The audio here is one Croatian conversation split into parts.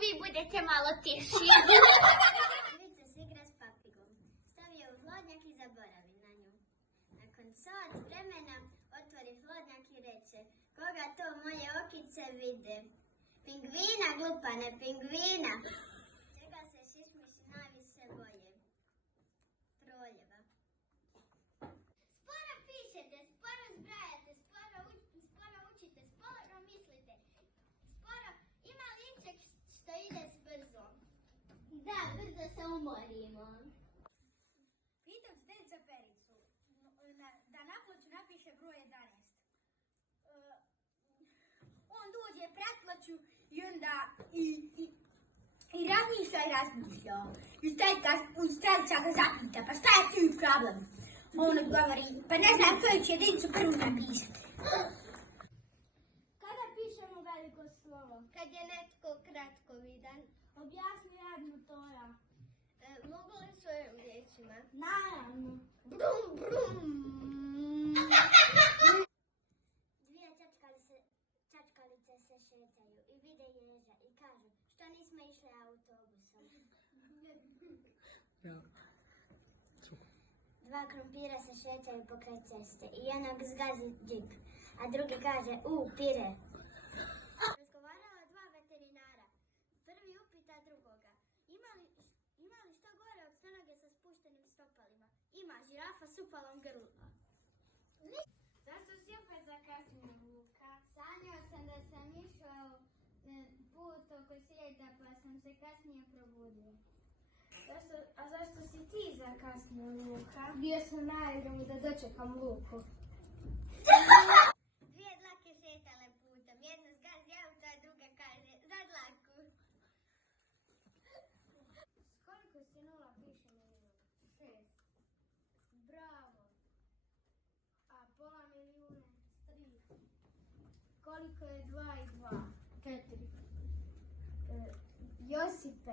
vi budete malo tiši. Ivica se igra s papigom. Stavi je u hladnjak i zaboravi na nju. Nakon sat vremena otvori hladnjak i reče: koga to moje okice vide? Pingvina, glupane, pingvina. Čega se šišmiši najviše boje? Troljeva. Sporo pišete, sporo zbrajate, sporo učite, sporo mislite. Sporo ima linček što ide s brzom. Da, brzo se umorimo. Pitam Zdenca Pericu da na ploču napiše broj 11. On dođe pred ploču i onda i razmišlja. I Zdenca ga zapita, pa šta je tu problem? On odgovori, pa ne znam koju će jedinicu prvu napisati. Kada pišemo veliko slovo? Kad je netko kratkovidan. Objasni jednu to ja. Mogu li svojim riječima? Naravno. Brum, brum. Dvije čačkalice se šetaju i vide ježa i kažu: što nismo išli autobusom? Dva krompira se šetaju pokraj ceste i jednog zgazi džip, a drugi kaže: pire. Razgovarala dva veterinara. Prvi upita drugoga: ima li što gore od stonoge sa spuštenim stopalima? Ima, žirafa s upalom grla. Zašto si opet zakasnio, Luka? Sanjao sam da sam išao put oko svijeta pa sam se kasnije probudio. A zašto si ti zakasnio, Luka? Bio sam na aerodromu da dočekam Luku. Dvije dlake šetale putom. Jedna zgazi auto, a druga kaže: za dlaku. S koliko se nula piše milijun? 6. Bravo. A pola milijuna? 3. Koliko je 2 i 2? 4. Josipe,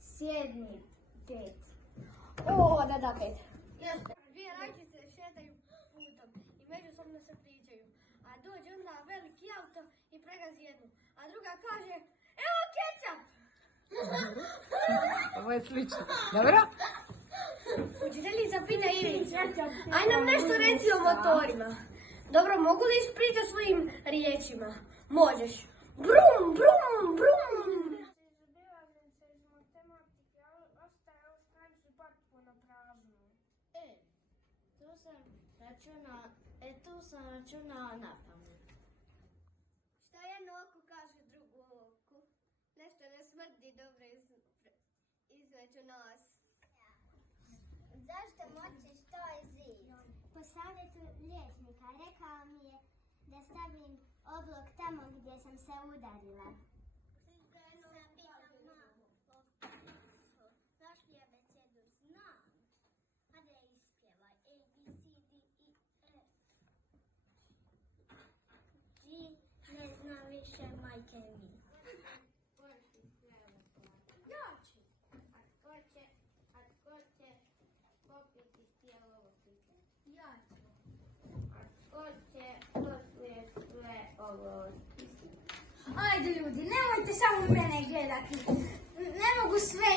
sjedni. 5. Da, 5. Dvije lajčice šetaju putom i međusobno se pričaju. A dođe onda veliki auto i pregazi jednu. A druga kaže: evo kečap! Ovo je slično. Dobro? Učiteljica pita Ivicu: aj nam nešto reci o motorima. Dobro, mogu li ispričati svojim riječima? Možeš. Brum, brum, brum. Tu sam računala na pamet. Što jedno oko kaže drugo oko? Nešto ne smrdi dobro između nas. Zašto močiš to je zid? Po savjetu liječnika rekao mi je da stavim oblog tamo gdje sam se udarila. Znaš li abecedu? Znam. Hajde je ispjevaj. A, B, C, D, E, F. G, ne znam više majke mi. Ja ću. A tko će popiti cijelovo piće? Ja ću. A tko će poslije sve ovo? Ajde ljudi, nemojte samo mene gledati. Ne mogu sve